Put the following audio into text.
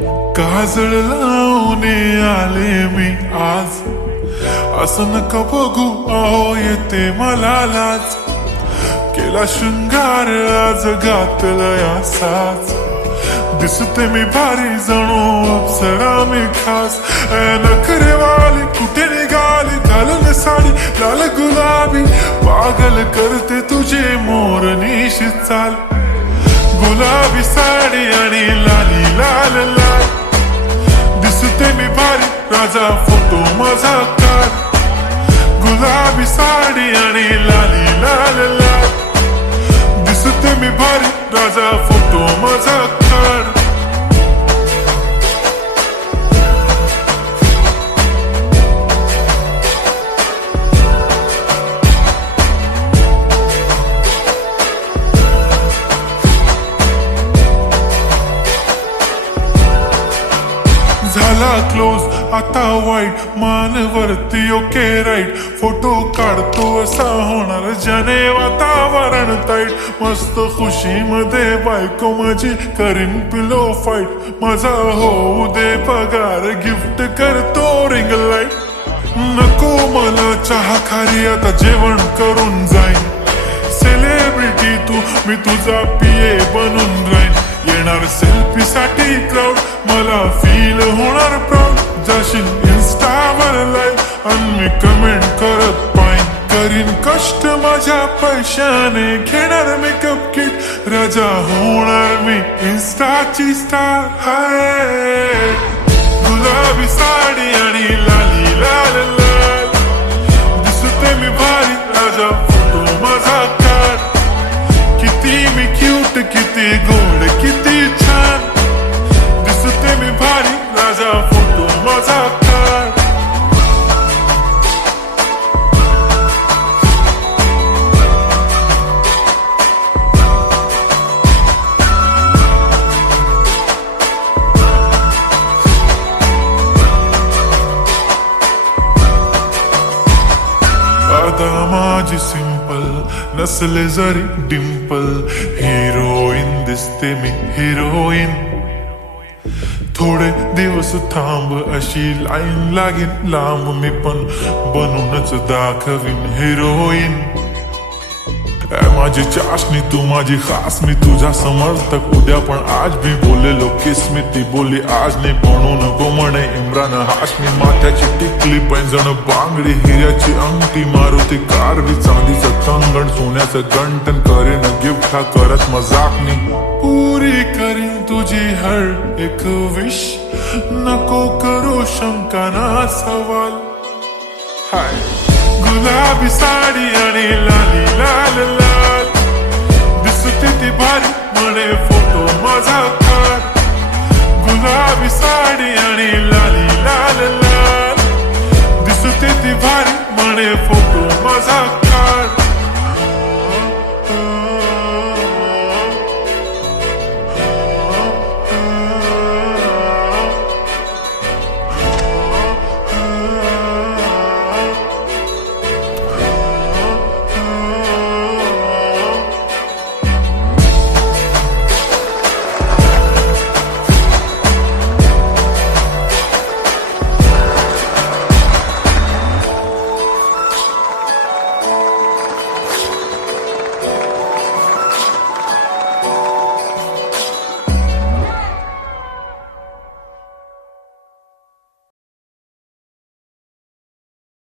काजळ लावून आले मी आज, असं नका बघू अहो येते मला लाज. केला शृंगार आज घातला असाच, दिसते मी भारी जणू अप्सरा मी खास. नखरेवाली कुठे निघाली घालून साडी लाल गुलाबी, पागल करते तुझे मोरनीशी चाल. गुलाबी साडी आणि लाली लाल लाल, दिसते मी भारी राजा फोटो माझा काढ. गुलाबी साडी आणि लाली लाल लाल, दिसते मी भारी राजा फोटो माझा काढ. झाला क्लोज आता वाईट, मान वरती ओके राईट. फोटो काढतो असा होणार ज्याने वातावरण ताईट. मस्त खुशी मध्ये बायको माझी करीन पिलो फाईट. माझा होऊ दे पगार गिफ्ट करतो रिंग लाईट. नको मला चहा खारी आता जेवण करून जाईन. सेलिब्रिटी तू मी तुझा पिये बनून राहीन. येणार सेल्फी साठी क्राऊड मला फील होणार प्राऊड. जाशील इन्स्टावर लाईव्ह आणि मी कमेंट करत पाईन. करीन कष्ट माझ्या पैशाने घेणार मेकअप किट. राजा होणार मी इन्स्टाची स्टार. हाय गुलाबी साडी आणि लाली लाल लाल, दिसते मी भारी राजा फोटो माझा काढ. किती मी क्यूट किती गोड किती छान, दिसते मी भारी राजा फोटो माझा काढ. आता माझी सिंपल नसले जरी डिंपल, हिरोईन दिसते मी हिरोईन. थोडे दिवस थांब अशी लाईन लागेल लांब, मी पण बनूनच दाखवीन हिरोईन. माझी चाशनी तू माझी खास, मी तुझा समर्थक उद्या पण आज भी बोलेलो किस मी. ती बोली आज नाही बनू नको म्हणे इम्रान हाशमी. माथ्याची टिकली पैंजण बांगडी हिऱ्याची अंगठी, मारुती कारवी चांदीचं कंगण सोन्याचं गंटन. करेन गिफ्ट हा करत मजाकनी. पुरी करीन तुझी हर एक विश, नको करू शंका ना सवाल. हाय गुलाबी साडी आणि लाली लाल लाल, दिसते ती भारी म्हणे फोटो माझा काढ. गुलाबी साडी आणि लाली लाल लाल, दिसते ती भारी म्हणे फोटो माझा